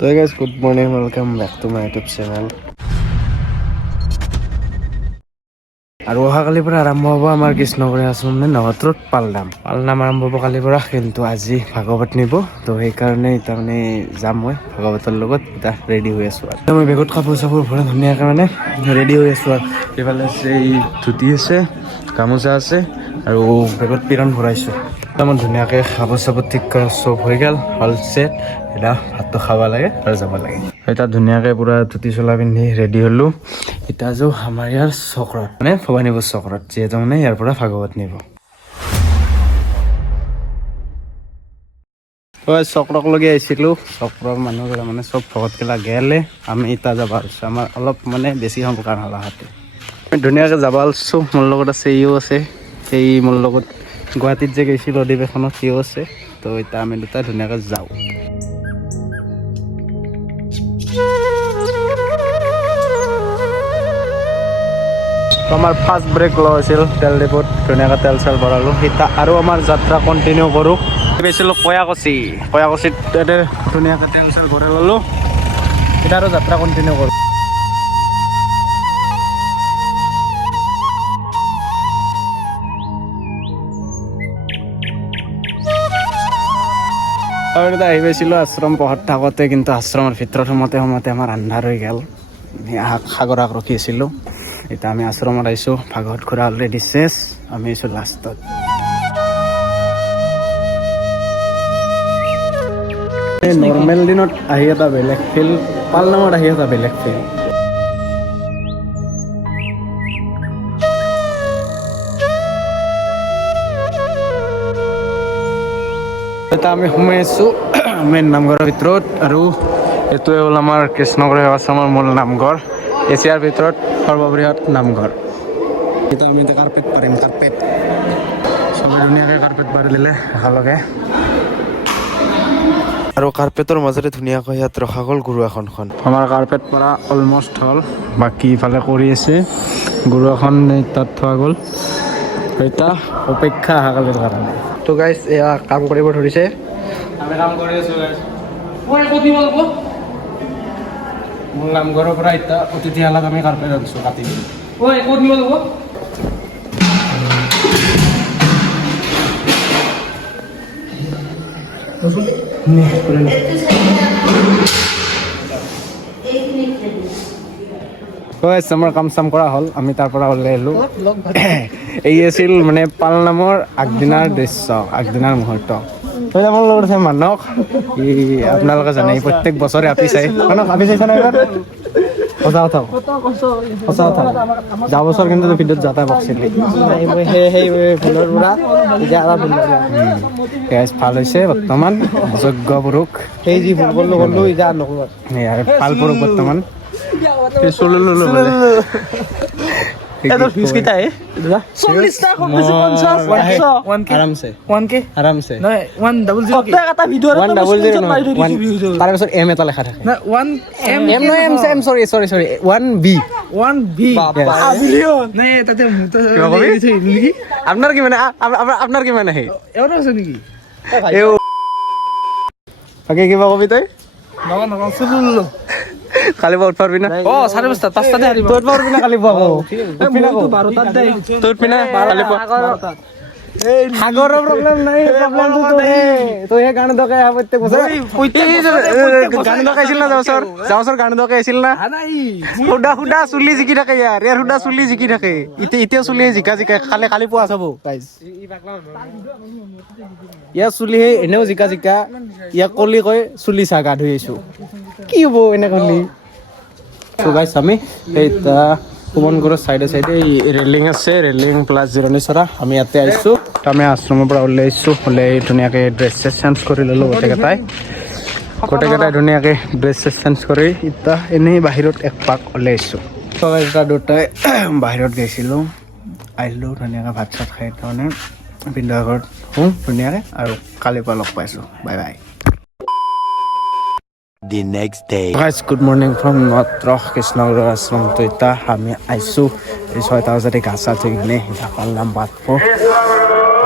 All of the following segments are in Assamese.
So hey guys, good morning, welcome back to my YouTube channel. আৰু অহাকালিৰ পৰা আৰম্ভ হ'ব আমাৰ কৃষ্ণগুৰি আশ্ৰমে নৱত্ৰত পালনাম আৰম্ভ হ'ব কালিৰ পৰা, কিন্তু আজি ভাগৱত নিব। তো সেইকাৰণে এতিয়া মানে যাম মই ভাগৱতৰ লগত। এতিয়া ৰেডি হৈ আছোঁ আৰু মই বেগত কাপোৰ চাপোৰ ভৰাই ধুনীয়াকৈ মানে ৰেডি হৈ আছোঁ। আৰু এইফালে আছে এই ধুতি আছে, গামোচা আছে আৰু বেগত পিৰণ ভৰাইছোঁ। মই ধুনীয়াকৈ কাপোৰ চাপোৰ ঠিক কৰা চব হৈ গ'ল, হল ছেট। এতিয়া ভাতটো খাব লাগে আৰু যাব লাগে। এতিয়া ধুনীয়াকৈ পূৰা ধুতি চোলা পিন্ধি ৰেডি হ'লোঁ। এতিয়া যাওঁ আমাৰ ইয়াৰ চক্ৰত, মানে ভবানীপুৰ চক্ৰত, যিহেতু মানে ইয়াৰ পৰা ভাগৱত নিব। চক্ৰকলৈকে আহিছিলোঁ। চক্ৰৰ মানুহবিলাক মানে চব ভকতগিলা গেলে, আমি এতিয়া যাব পাৰিছোঁ। আমাৰ অলপ মানে বেছি সংকাৰ হ'ল আহাতে। আমি ধুনীয়াকৈ যাব পাৰিছোঁ। মোৰ লগত আছে, ইও আছে, সেই মোৰ লগত গুৱাহাটীত যে গৈছিলোঁ অধিৱেশনত, সিও আছে। তো এতিয়া আমি দুটা ধুনীয়াকৈ যাওঁ। আমাৰ ফাৰ্ষ্ট ব্ৰেক লোৱা হৈছিল তেল ডিপুত, ধুনীয়াকৈ তেল চেল ভৰালোঁ। এতিয়া আৰু আমাৰ যাত্ৰা কণ্টিনিউ কৰোঁ। গৈছিলোঁ কয়াকচিত তাতে ধুনীয়াকৈ তেল চেল ভৰাই ল'লোঁ। এতিয়া আৰু যাত্ৰা কণ্টিনিউ কৰোঁ। আৰু এতিয়া আহি পাইছিলোঁ আশ্ৰম পঢ়াত থাকোঁতে, কিন্তু আশ্ৰমৰ ভিতৰত সোমাওঁতে আমাৰ আন্ধাৰ হৈ গ'ল। সাগৰক ৰখি আছিলোঁ। এতিয়া আমি আশ্ৰমত আহিছোঁ। ভাগৱত ঘূৰা অলৰেডি চেছ, আমি আহিছোঁ লাষ্টত। নৰ্মেল দিনত আহি এটা বেলেগ ফিল, পালনামত আহি এটা বেলেগ ফিল। এতিয়া আমি সোমাই আছোঁ মেইন নামঘৰৰ ভিতৰত। আৰু এইটোৱে হ'ল আমাৰ কৃষ্ণগুৰি আশ্ৰমৰ মূল নামঘৰ, এছিয়াৰ ভিতৰত সৰ্ববৃহৎ নামঘৰ। এতিয়া আমি এতিয়া কাৰ্পেট পাৰিম, কাৰ্পেট চবে ধুনীয়াকৈ কাৰ্পেট পাৰি দিলে একেলগে। আৰু কাৰ্পেটৰ মাজতে ধুনীয়াকৈ ইয়াত ৰখা গ'ল গুৰু আসনখন। আমাৰ কাৰ্পেট পৰা অলমষ্ট হ'ল, বাকী ইফালে কৰি আছে। গুৰু আসন তাত থোৱা গ'ল। এতিয়া অপেক্ষা অহাকালিৰ কাৰণে। তো গাইজ এয়া কাম কৰিব ধৰিছে, আমি কাম কৰি আছোঁ গাইজ। মোৰ নামঘৰৰ পৰা এতিয়া অতিথিশালাত আমি কাৰ্পেট আনিছোঁ কাটি দিম। আমাৰ কাম চাম কৰা হ'ল, আমি তাৰ পৰা ওলাই আহিলোঁ। এই আছিল মানে পালনামৰ আগদিনাৰ দৃশ্য, আগদিনাৰ মুহূৰ্ত। মোৰ লগত আছে মানস, আপোনালোকে জানে প্ৰত্যেক বছৰে আপি চাই। মানস আপি চাইছা না এইবাৰ? সঁচা কথা যোৱা বছৰ কিন্তু ভিডিঅ'ত যাতা বকিছিলি। সেই ভুলৰ পৰা ভাল হৈছে বৰ্তমান, যোগ্য পুৰুষ। সেই যি ভুল কৰিলোঁ এতিয়া নকৰোঁ, ভাল পুৰুষ বৰ্তমান। আপনাৰ কি মানে বাকী কিবা কবি তই? কালি পুৱা উঠব পাৰবি না? 5:30 উঠব পাৰবি না কালি পুৱা? সাগৰৰ প্ৰব্লেম নাই, প্ৰব্লেমটো তই গান দকাই প্ৰত্যেক বছৰ গান দকাইছিল না? যাওঁচৰ গান দকাই আছিল না? সুদা চুলি জিকি থাকে ইয়াৰ সুদা চুলি জিকি থাকে। এতিয়া চুলি জিকা কালি পুৱা চাব। ইয়াৰ চুলি এনেও জিকা ইয়াক কলি কয় চুলি চা গা ধুই আহিছোঁ, কি হ'ব এনে কলি? গাইছ আমি এতিয়া সুমনগুৰিৰ চাইডে ৰেলিং আছে, ৰেলিং প্লাছ জিৰণি চৰা। আমি ইয়াতে আহিছোঁ, আমি আশ্ৰমৰ পৰা ওলাই আহিছোঁ। ওলাই ধুনীয়াকৈ ড্ৰেছ চেঞ্জ কৰি ল'লোঁ গোটেইকেইটাই ধুনীয়াকৈ ড্ৰেছ চেঞ্জ কৰি এতিয়া এনেই বাহিৰত এক পাক ওলাই আহিছোঁ। এটা দুটাই বাহিৰত গৈছিলোঁ, আহিলোঁ ধুনীয়াকৈ ভাত চাত খাই তাৰমানে পিন্ধা ঘৰত শুওঁ ধুনীয়াকৈ। আৰু কালিৰ পৰা লগ পাইছোঁ, bye bye. The next day. Guys, good morning from Navatra কৃষ্ণগুৰি আশ্ৰম। তো এতিয়া আমি আহিছোঁ এই 6টা বজাতে গা চা ধুই কিনে পালনাম পাতব।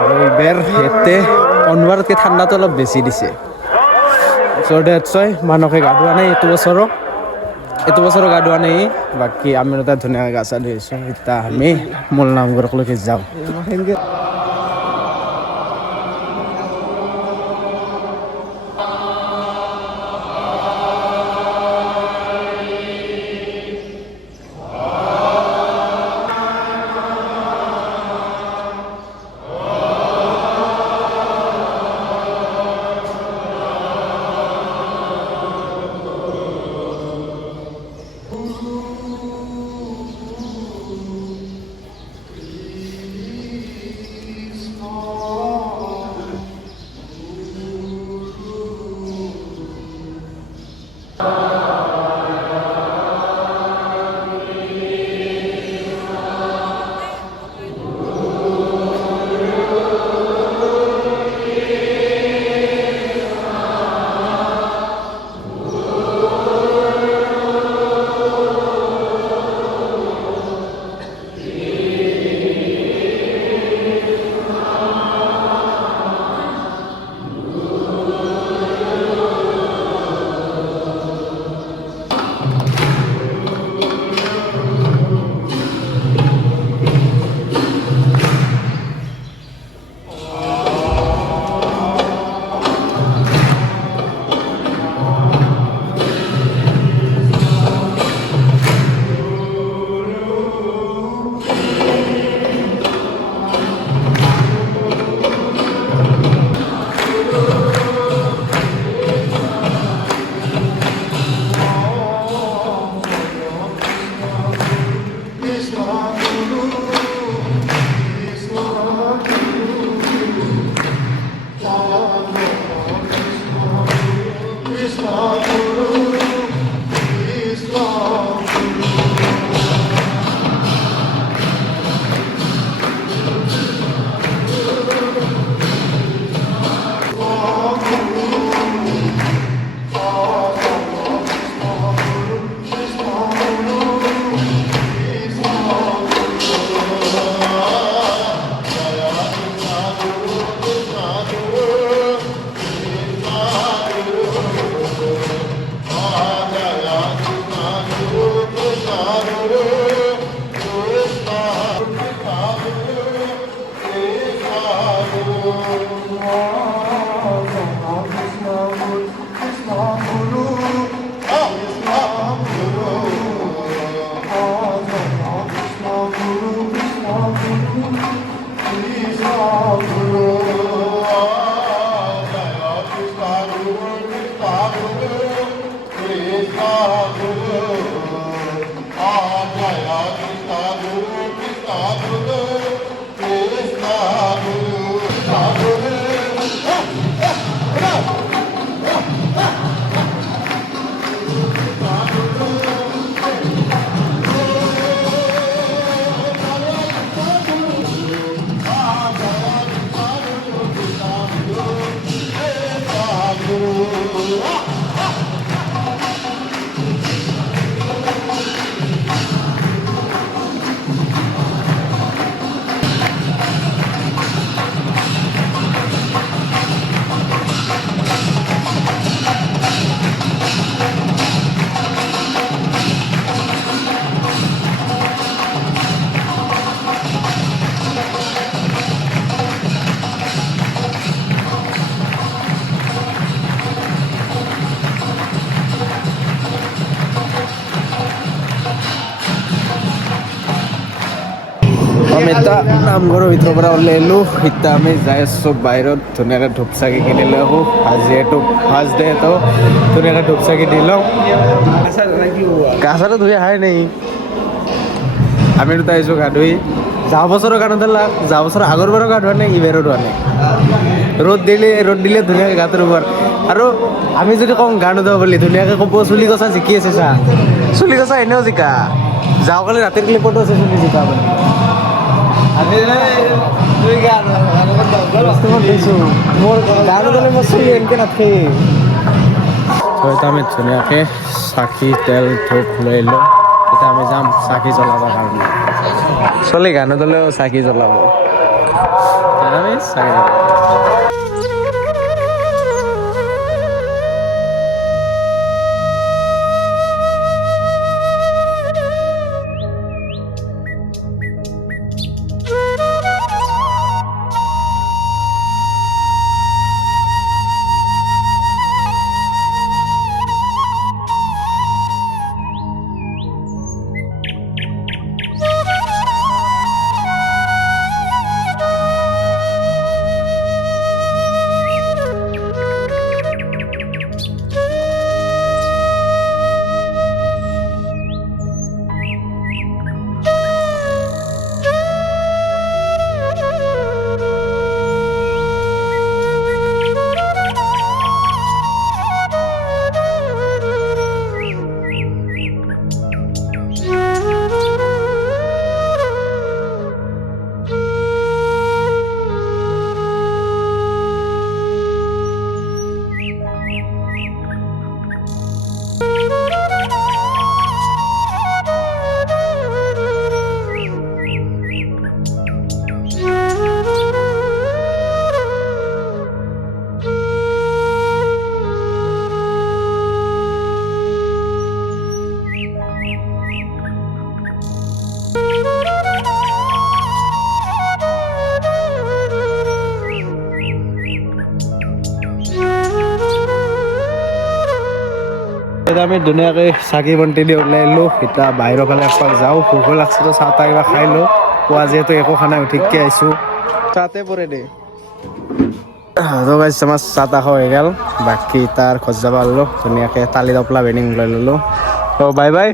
আৰু এইবাৰ ইয়াতে অনবাৰতকৈ ঠাণ্ডাটো অলপ বেছি দিছে। So that's why মানুহকে গা ধোৱা নাই এইটো বছৰৰ গা ধোৱা নাই বাকী আমি তাত ধুনীয়াকৈ গা চা ধুইছোঁ এতিয়া আমি মূল নামঘৰলৈকে যাওঁ আমি এটা নামঘৰৰ ভিতৰৰ পৰা ওলাইলোঁ এতিয়া আমি যাই আছোঁ বাহিৰত ধুনীয়াকৈ ধূপ চাকি কিনি লৈ আহোঁ আজি এইটো ফাৰ্ষ্ট ডে তো ধুনীয়াকৈ ধূপ চাকি দি লওঁ গা চাটো ধুই অহাই নাই আমি দুটা আহিছোঁ গা ধুই যোৱা বছৰৰ গান ধৰিলা যোৱা বছৰ আগৰ বাৰৰ গা ধোৱা নাই এইবাৰো ধোৱা নাই ৰ'দ দিলে ধুনীয়াকৈ গাটো ধুব আৰু আমি যদি কওঁ গা নুধোৱা বুলি ধুনীয়াকৈ ক'ব চুলি গছা জিকি আছে চা চুলি গছা এনেও জিকা যাওঁ কালি ৰাতিৰ ক্লিপতো আছে চুলি জিকা বুলি মোৰ গান গ'লে মোৰ চুলি এনেকৈ নাথাকে আমি ধুনীয়াকৈ চাকি তেল ধূপ লৈ লওঁ এতিয়া আমি যাম চাকি জ্বলাবৰ কাৰণে চলি গানত হ'লেও চাকি জ্বলাব আমি চাকি জ্বলাব এতিয়া আমি ধুনীয়াকৈ চাকি বন্তি দি ওলাই আহিলোঁ এতিয়া বাহিৰৰ ফালে এপাক যাওঁ ভোকো লাগছে তো চাহ তাহ কিবা খাই লওঁ পুৱা যিহেতু একো খানা উঠিকৈ আহিছোঁ তাতে পৰে দে আমাৰ চাহ তাহ হৈ গ'ল বাকী তাৰ ঘৰ যাব পাৰিলোঁ ধুনীয়াকৈ তালি টপলা বেডিং ওলাই ল'লোঁ তো বাই বাই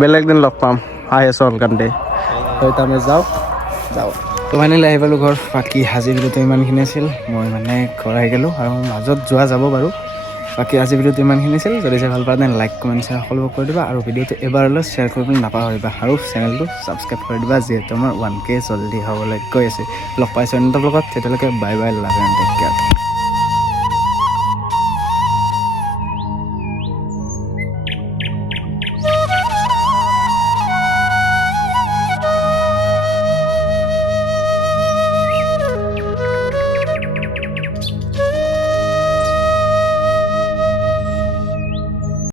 বেলেগ দিন লগ পাম আহি আছোঁ অলকান্তে তো এতিয়া আমি যাওঁ তো ফাইনেলি আহি পালোঁ ঘৰ বাকী আজি ভিডিঅ'টো ইমানখিনি আছিল মই মানে ঘৰ আহি গ'লোঁ আৰু মাজত যোৱা যাব বাৰু বাকী আজি ভিডিঅ'টো ইমানখিনি আছিল যদি চাই ভাল পোৱা তেনে লাইক কমেণ্ট শ্বেয়াৰ সকলোবোৰ কৰি দিবা আৰু ভিডিঅ'টো এবাৰলৈ শ্বেয়াৰ কৰিবলৈ নাপাহৰিবা আৰু চেনেলটো ছাবস্ক্ৰাইব কৰি দিবা যিহেতু আমাৰ 1K জল্দি হ'বলৈ গৈ আছে লগ পাইছোঁ অন্যৰ লগত তেতিয়ালৈকে bye bye love and take care